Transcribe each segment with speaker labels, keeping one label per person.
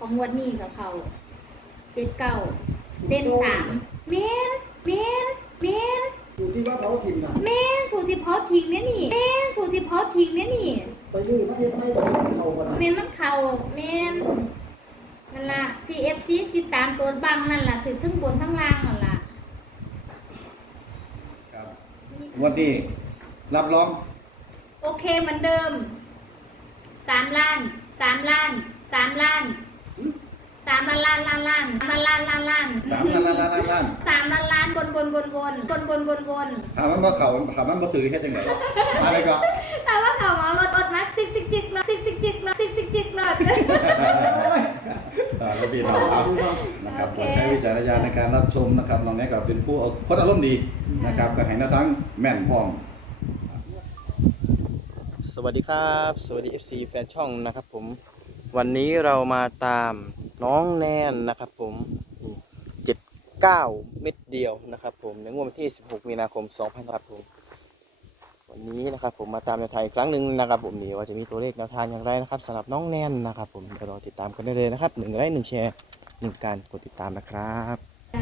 Speaker 1: งวดนี้กับเขา79เด่น3เมน
Speaker 2: อยู่ที่ว่าเขาถิ่นน่ะ
Speaker 1: เมนสูติเพาทิ้งเนี่ยนี่เมนสูติเพาทิ้งเนี่ยนี่
Speaker 2: ไปยื้อมาเฮ็ดให้แบบเข้ากันนะ
Speaker 1: เมนมันเข่าเมนนั่นล่ะที่ FC ติดตามตัวบังนั่นล่ะถือทั้งบนทั้งล่างนั่นล่ะ
Speaker 3: ครับวันนี้รับรอง
Speaker 1: โอเคเหมือนเดิม3 ล้าน3 ล้าน3 ล้าน3 ล้านล้านล้าน3 ล้านล้านล้าน3 ล้านล้านบน
Speaker 3: ถามมันว่าเขาถามมันบ่ถือเฮ็ดจังไดอะไรก็
Speaker 1: แต่ว่าเขามารถอดมาจิกเลยจิกเลย
Speaker 3: ระเบียบเราครับนะครับโปรดใช้วิจารณญาณในการรับชมนะครับน้องแน็กก็เป็นผู้คนอารมณ์ดีนะครับก็ให้แนวทางแม่นพร้อม
Speaker 4: สวัสดีครับสวัสดี FC แฟนช่องนะครับผมวันนี้เรามาตามน้องแนนนะครับผม79 เม็ดเดียวนะครับผมในงวดวันที่16มีนาคม2000ครับผมวันนี้นะครับผมมาตามแนวทางอีกครั้งหนึ่งนะครับผมนี่ว่าจะมีตัวเลขแนวทางอย่างไรนะครับสำหรับน้องแนนนะครับผมเดี๋ยวรอติดตามกันได้เลยนะครับ1 ไลค์ 1 แชร์ 1 การกดติดตามนะครับ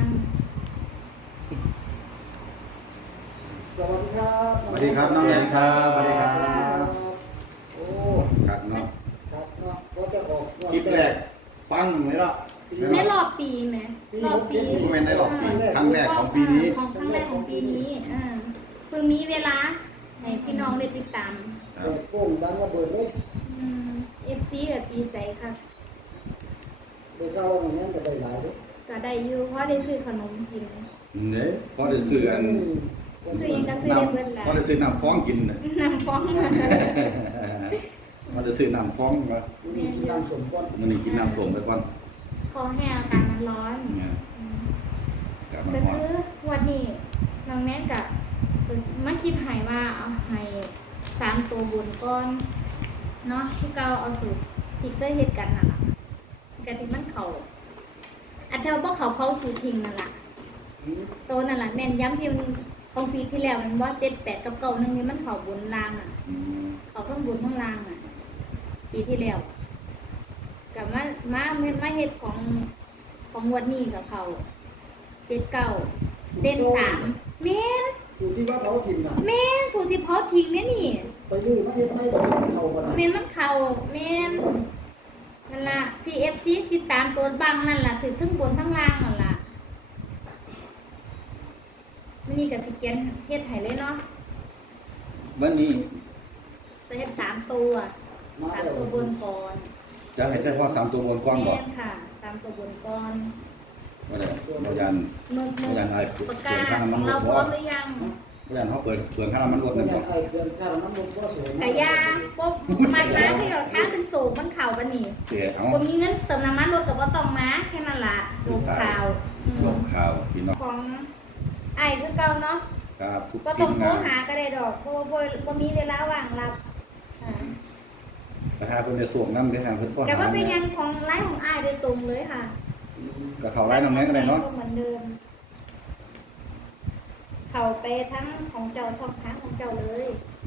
Speaker 2: สวัสดีครับ
Speaker 3: สวัสดีครับน้องแนนครับสวัสดีครับ
Speaker 2: โอ้
Speaker 3: ครับเนาะ
Speaker 2: ครับเนาะก็จะออก
Speaker 3: คลิปแรกปังเลยเนาะ
Speaker 1: ในรอบปีไหมรอบปี
Speaker 3: เป็นในรอบปีครั้งแรกของปีนี้
Speaker 1: ครั้งแรกของปีนี้เพิ่งมีเวลาให้พี่น้องได้ติดตาม
Speaker 2: โป่งดังระเบิดเลย
Speaker 1: FC ก็ดีใจค่ะ
Speaker 2: เดี๋ยวเข้าอย่างนี้จะได้หลายเลย
Speaker 1: ก็ได้อยู่เพราะได้ซื้อขนมกิน
Speaker 3: เนี่ยพอได้ซื้ออัน
Speaker 1: ซื้อยังก็ซื้อได้เบิดแล้ว
Speaker 3: พอได้ซื้อน้ำฟ้องกิน
Speaker 1: น้ำฟ้อง
Speaker 3: พอได้ซื้อน้ำฟ้องก็
Speaker 2: นี่กินน้ำส้มก่อน
Speaker 3: มันนี่กินน้ำส้มไปก่อน
Speaker 1: คอแห้งอากาศมันร้อนก็คือวันนี้น้องแนนกับมาคิดหายว่าเอาให้3 ตัวบนก้อนเนาะที่เก่าเอาสูตรที่เคยเฮ็ดกันนั่นล่ะกะที่มันเขาอันเท่าบ่เขาเผาสูตรทิ้งนั่นล่ะโตนั่นล่ะแม่นย้ำที่ของปีที่แล้วมันว่า78กับ9นึงนี่มันเขาบนล่างเขาทั้งบนทั้งล่างปีที่แล้วกับมาเฮ็ดของงวดนี้กับเขา79เด่น3แม่น
Speaker 2: อยู่ที่ว่าเขาถิ่นน่ะ
Speaker 1: แม่นสูติเพาทิ้งเนี่ยนี่
Speaker 2: ไปยื้อมาเฮ็ดให้แบบเข้ากันนะ
Speaker 1: แม่นมันเข่าแม่นนั่นล่ะที่ FC ติดตามตัวบังนั่นล่ะถือทั้งบนทั้งล่างนั่นล่ะมื้อนี้ก็สิเขียนเฮ็ดให้เลยเนาะ
Speaker 3: วันนี้
Speaker 1: จะเฮ็ด3 ตัว3 ตัวบนก่อน
Speaker 3: จะให้ได้พอ3 ตัวบนก่อนบ่
Speaker 1: แม่นค่ะ3 ตัวบนก่อน
Speaker 3: บ่ได้บ่ยันบ่ยันให้เปลืองค่าน้ำมันรถบ่
Speaker 1: เราพร้อมหรือยัง
Speaker 3: บ่ยันเฮาเปลืองค่าน้ำมันรถนั่นบ่
Speaker 1: แต่ยาปุ๊บมันมาที่เราท้าเป็นสูงมันเข่าบันนี่ผมมีเงินเติมน้ำมันรถกับว่าต้องมาแค่นั้นละจบข่าว
Speaker 3: พี่น้อง
Speaker 1: ของไอ้คือเก่าเนาะ
Speaker 3: ครับทุก
Speaker 1: ก็ต้องโทรหาก็ได้ดอกเพราะว่ามีเวลาว่างรับ
Speaker 3: ประธานเพิ่นได้ส่งนำได้ทางเพิ่นก็
Speaker 1: แต่ว่าเป็นยังของไลฟ์ของไอ้โดยตรงเลยค่ะ
Speaker 3: ก็เข้าไลฟ์น้องแม่ก็ได้เนาะ
Speaker 1: เหมือนเดิมเขาไปทั้งของเจ้าช่องทางของเจ้าเลย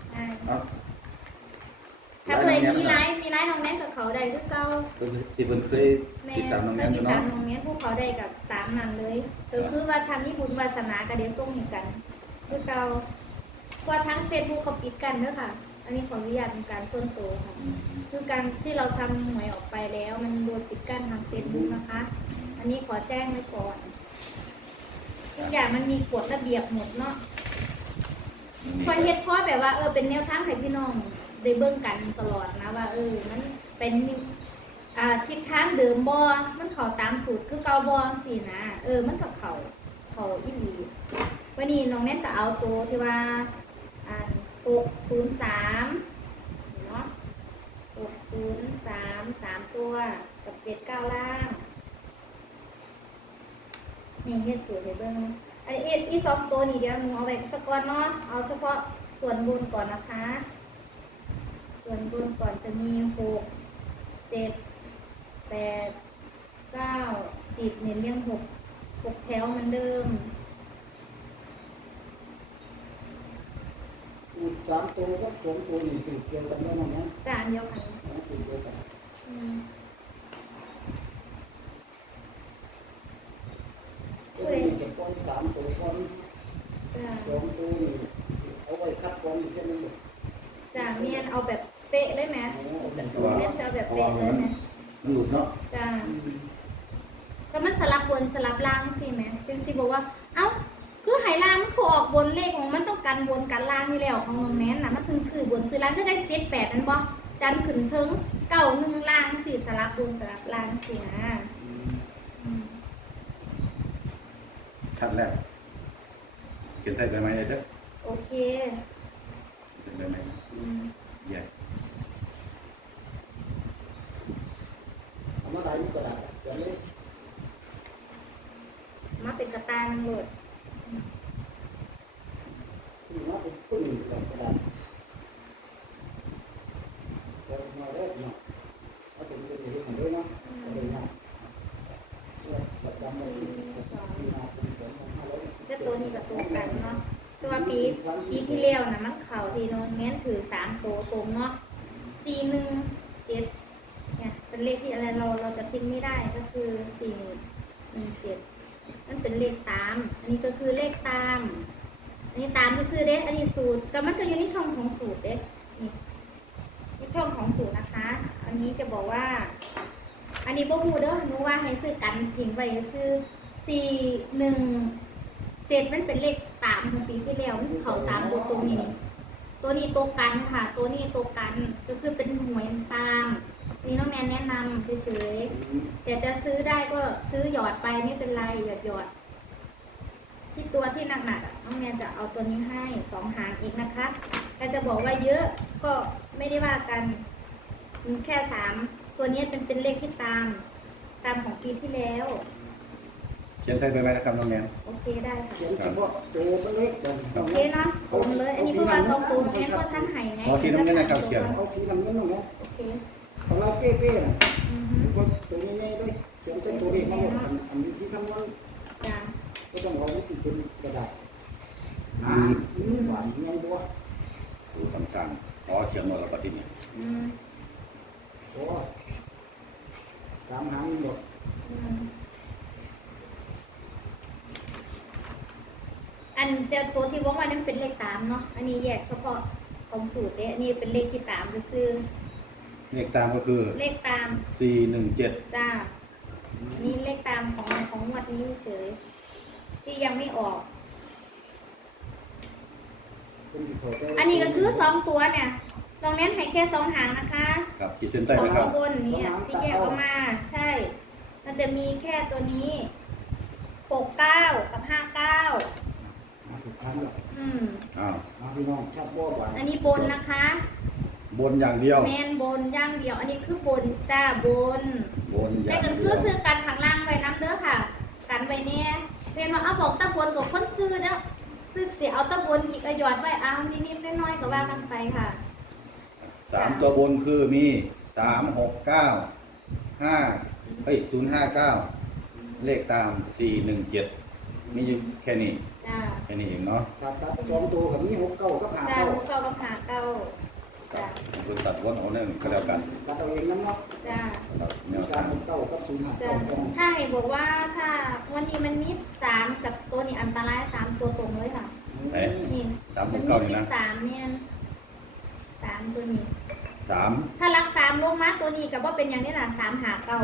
Speaker 1: ถ้าเคยมีไลฟ์น้องแนนกับเขาได้คือเก่า
Speaker 3: ที่เพิ่นเคยติดตามน้องแนนอยู่เนาะ
Speaker 1: ติดตามน้องแนนพวกเขาได้กับตามนั้นเลยคือว่าทำญี่ปุ่นวาสนากับเดี๋ยวส่งเหมือนกันคือเก่าว่าทั้งเฟซบุ๊กเขาปิดกันเด้อค่ะอันนี้ขออนุญาตเป็นการส่วนตัวค่ะคือการที่เราทำหวยออกไปแล้วมันโดนปิดกั้นทางเฟซบุ๊กนะคะอันนี้ขอแจ้งไว้ก่อนทุกอย่างมันมีกฎระเบียบหมดเนาะคอยเฮ็ดข้อแบบว่าเป็นแนวทางให้พี่น้องได้เบิ่งกันตลอดนะว่ามันเป็นทิศทางเดิมบ่มันเข้าตามสูตรคือเก่าบ่สินะมันกับเขาอีหลีวันนี้น้องแนนก็เอาตัวที่ว่า603เนาะ603 3 ตัวกับ79ล่างนี่เฮ็ดสูตรให้เบิ่งอันนี้อี2 ตัวนี่เดี๋ยวหนูเอาไว้สักก่อนเนาะเอาเฉพาะส่วนบนก่อนนะคะส่วนบนก่อนจะมี6 7 8 9 10เน้นเรียง6แถวเหมือนเดิม
Speaker 2: 3 ตัวก็2 ตัวนี่สูตรเดียวกันแล้วนะ
Speaker 1: จานเดียวกัน
Speaker 2: สูตรเดียวกัน 3ตัวก่อน
Speaker 1: จ้า
Speaker 2: 2ตัวนี่เอาไว้คัดก่อนอีกแค่นั้นเอง
Speaker 1: จ้าเมียนเอาแบบเป๊ะเลยไหมเมียนจะเอาแบบเป๊ะเลยไหม
Speaker 3: มันหลุดเนาะ
Speaker 1: จ้าก็มันสลับบนสลับล่างสิไหมเป็นสิบอกว่า เอ้าคือไหล่างมันคือออกบนเลขของมันต้องกันบนกันล่างนี่แล้วของน้องแนนน่ะมันถึงสื่อบนสื่อล่างก็ได้7-8นั่นบ่จันขึ้นถึง9-1ล่างสิสลับบนสลับล่างสินะอืม
Speaker 3: ชัดแล้วเขียนใส่ใบไม้เลยเด้อ
Speaker 1: โอเค
Speaker 3: เขียนใบไม้
Speaker 1: อืม
Speaker 3: แยก
Speaker 2: เอามาได้นี่ก็ได้เดี๋ยวนี้
Speaker 1: มาเป็นกระตายนังโหลด
Speaker 2: ซื้อมาเป็นปึ้งก็ได้เดี๋ยวมาเด้อเนาะเอาเป็นเฮ็ดให้ด้วยเนาะเอาเลยเนาะประจำเลยที่มาเป็น2,500
Speaker 1: แต่ตัวนี้กับตัวกันเนาะตัวปีที่แล้วนะมันเข่าที่น้องแม้นถือ3ตัวตรงเนาะ417เนี่ยเป็นเลขที่อะไรเราจะทิ้งไม่ได้ก็คือ417นั่นเป็นเลขตาม อันนี้ก็คือเลขตาม อันนี้ตามที่ซื้อเด้อันนี้สูตรก็มันจะอยู่ในช่องของสูตรเด้นี่ในช่องของสูตรนะคะ อันนี้จะบอกว่า อันนี้บ่ฮู้เด้อหนูว่าให้ซื้อกันทิ้งไว้ซื้อ417มันเป็นเลขตามของปีที่แล้วมันเขา3ตัวตรงนี้ตัวนี้ตัวกันค่ะ ตัวนี้ตัวกันก็คือเป็นหวยตามนี่น้องแนนแนะนำเฉยๆแต่จะซื้อได้ก็ซื้อหยอดไปไม่เป็นไรหยอดที่ตัวที่หนักๆน้องแนนจะเอาตัวนี้ให้2หางอีกนะคะแต่จะบอกว่าเยอะก็ไม่ได้ว่ากันแค่3ตัวนี้เป็นเลขที่ตามของปีที่แล้ว
Speaker 3: เขียนใส่ใบไม้นะครับน้องแนน
Speaker 1: โอเคได้ค่ะ
Speaker 2: เขียนเฉพาะตัวเล็กๆกัน
Speaker 1: โอเคเนาะโอนเลย อันนี้เพราะว่าสองตัวแม่ก็ท่านไห้ไง
Speaker 2: เอาสีน้ำเงินเนาะ
Speaker 1: โอเค
Speaker 2: ของเราเป๊ะๆน่ะ
Speaker 1: อือฮึ
Speaker 2: ก็ตัวนี้ๆด้วยเขียนเป็นตัวเลขมาหมดอันนี้ที่คำนวณ
Speaker 1: จ้า
Speaker 2: ก็ต้องเอาวิธีเป็นกระดาษหวานยังบัว
Speaker 3: ดูสำคัญอ๋อเขียนหมดแล้วก็ที่นี่
Speaker 1: อืม
Speaker 2: โอ้3หางหมด
Speaker 1: อืมอันเจ้าตัวที่วงว่านั้นเป็นเลขตามเนาะ อันนี้แยกเฉพาะของสูตรเนี่ยอันนี้เป็นเลขที่ตามก็คือ
Speaker 3: เลขตามก็คือ
Speaker 1: เลขตาม
Speaker 3: 417
Speaker 1: จ้าอันนี้เลขตามของงวดนี้เฉยที่ยังไม่ออก อันนี้ก็คือ2ตัวเนี่ยลองเน้นให้แค่2หางนะคะ
Speaker 3: ครับขีดเส้นใต้
Speaker 1: ของ
Speaker 3: นะครับ
Speaker 1: ข้างบนนี้อ่ะที่แยกออกมา ใช่ มันจะมีแค่ตัวนี้69กับ59
Speaker 2: มาถูกทางแล้ว
Speaker 1: อืม
Speaker 3: อ้าว
Speaker 2: มาพี่น้องชับบัวหวาน
Speaker 1: อันนี้บนนะคะ
Speaker 3: บนอย่างเดียว
Speaker 1: แมนบนอย่างเดียว อันนี้คือบนจ้าบน
Speaker 3: บนอ
Speaker 1: แต่
Speaker 3: ย่าง
Speaker 1: ก็
Speaker 3: เดี
Speaker 1: คื
Speaker 3: ย
Speaker 1: อ
Speaker 3: ว
Speaker 1: ซื้อกันข้างล่างไว้น้ำเด้อค่ะ กันไว้เนี่ยเรียนว่าเอาบอกตะบนกับคนซื้อเด้อซื้อเสียเอาตะบนอีกเอาหยอดไว้เอานิดๆน้อยๆก็ว่ากันไปค่ะ
Speaker 3: 3ตัวบนคือมี059 เลขตาม 417มีอยู่แค่นี้
Speaker 1: จ้า
Speaker 3: แค่นี้เองเนาะ
Speaker 2: ตัด2ตัวกับนี้6 9กับ5
Speaker 1: จ้า
Speaker 2: 9
Speaker 1: ลูกเก้ากับหาเก้าจ้า
Speaker 3: คุณตัดวนเอาเรื่องก็แล้วกัน
Speaker 2: ตัดเอาเองน้ำเนาะ
Speaker 1: จ้า
Speaker 3: สำหรับแนว
Speaker 2: กา
Speaker 3: ทาร ง
Speaker 2: 6 9กับ0 5
Speaker 1: จ้า
Speaker 2: 9
Speaker 1: ถ้าให้บอกว่าถ้าวันนี้มันมี3กับตัวนี้อันตราย3ตัวตรงเลยค่ะ
Speaker 3: เอ๊ะ
Speaker 1: นี่
Speaker 3: 3
Speaker 1: มั
Speaker 3: กับ
Speaker 1: นมี
Speaker 3: 9นี่
Speaker 1: ที่
Speaker 3: นะ
Speaker 1: 3เนี่ย3ตัวนี้
Speaker 3: 3
Speaker 1: ถ้ารัก3ลงมาตัวนี้กับว่าเป็นอย่างนี้ล่ะ3หาเก้า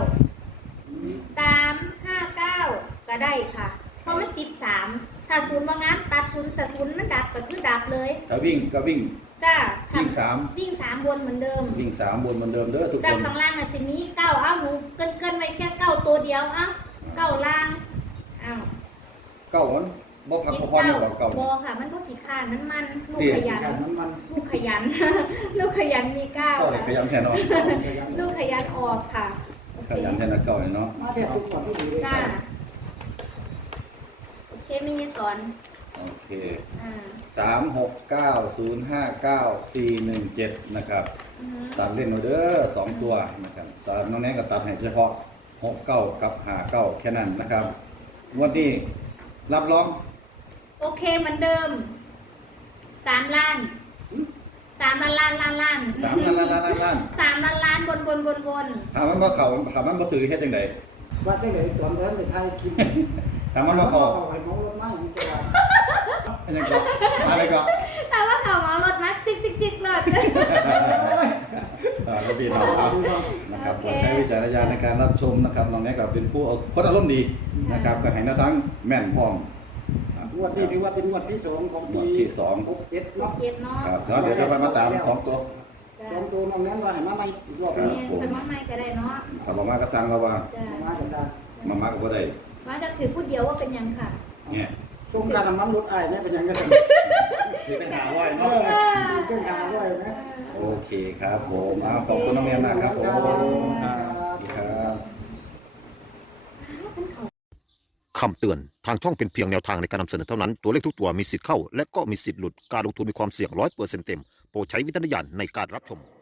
Speaker 1: 359ก็ได้ค่ะ เพราะมันติด3ถ้าศูนย์มางามตัดศูนย์แต่ศูนย์มันดับก็คือดับเลย
Speaker 3: ถ้าวิ่งก็วิ่ง
Speaker 1: จ้า
Speaker 3: วิ่ง
Speaker 1: วิ่ง3บนเหมือนเดิม
Speaker 3: 3วิ่ง3บนเหมือนเดิมเด้อทุก
Speaker 1: จ้า
Speaker 3: คน
Speaker 1: ข้างล่างอ่ะสิมี9เอ้าหนูเกินไว้แค่9ตัวเดียวเอ้า9ล่างอ้าว
Speaker 3: เก้ามันบ่พักบ่พอนี่บ่เก้า
Speaker 1: บ
Speaker 3: นี่
Speaker 1: อค่ะ มันก็ขี้ข้านมันลูกขยัน
Speaker 2: การน้ำมัน
Speaker 1: ลูกขยัน ลูกขยันมี9
Speaker 3: เก้าเลยขยันแค่นอน
Speaker 1: ลูกขยันออกค่ะโอ
Speaker 3: ข
Speaker 1: เค
Speaker 3: ยันแค่นั้นเก้าเลยเนาะ
Speaker 2: มาแทบทุกคนที่ดีเลย
Speaker 1: จ้าโอเคมีสอน
Speaker 3: โอเค
Speaker 1: อ่า
Speaker 3: 369059417นะครับ
Speaker 1: อือฮึ
Speaker 3: ตัดเล่นเอาเด้อ2ตัวนะครับตอนน้องแนนก็ตัดให้เฉพาะ69กับ59แค่นั้นนะครับงวันนี้รับรอง
Speaker 1: โอเคเหมือนเดิม3 ล้าน3 ล้าน3
Speaker 3: 3ล้าน
Speaker 1: ล้านบน
Speaker 3: ถามมันบ่เข้าถามมันบ่ถือเฮ็ดจังได๋
Speaker 2: ว่าจะเลยตอนเดินไปไทยคิด
Speaker 3: ถามมันบ่เข้า
Speaker 2: ให้มองรถมา
Speaker 3: ยังก็อะไรก็
Speaker 1: แต่ว่าเขามารถมาจิกรถ
Speaker 3: แล้วพี่น้องครับนะครับโปรดใช้วิจารณญาณในการรับชมนะครับน้องแนนก็เป็นผู้เอาคนอารมณ์ดีนะครับก็ให้แนวทางแม่นพร้อม
Speaker 2: งวดนี้ถือว่าเป็นงวดที่สองของ
Speaker 3: ง
Speaker 2: ปี
Speaker 3: วดที่สอง
Speaker 2: 67เนาะ
Speaker 1: เย็นเนาะ
Speaker 3: ครับแล้วเดี๋ยวเราค่อยมาตามสองตัว
Speaker 2: สองตัวน้องนั้นว่าให้มาใหม่อีกรอบ
Speaker 3: ครั
Speaker 2: นึ
Speaker 3: บ
Speaker 2: ง
Speaker 1: เป็นว่าไม่ก็ได้เนาะ
Speaker 3: ถ้าบอกมากระซังเราว่า
Speaker 1: จ้ะ
Speaker 2: มาจะซะ
Speaker 3: มาก็บ่ได้
Speaker 1: ว่าจะถือผู้เดียวว่าเป็นยังค่ะ
Speaker 3: เนี่ย
Speaker 2: โครงการน้ำมันรถอ้ายเนี่ยเป็นหยังไงกัน
Speaker 3: คือเป็นหาร้อยเนาะ
Speaker 2: เครื่องยาด้วยนะ
Speaker 3: โอเคครับผมขอบคุณน้องแนนมากครับผมครับ
Speaker 5: คำเตือน ทางช่องเป็นเพียงแนวทางในการนำเสนอเท่านั้น ตัวเลขทุกตัวมีสิทธิ์เข้า และก็มีสิทธิ์หลุด การลงทุนมีความเสี่ยง100%เต็ม โปรดใช้วิจารณญาณในการรับชม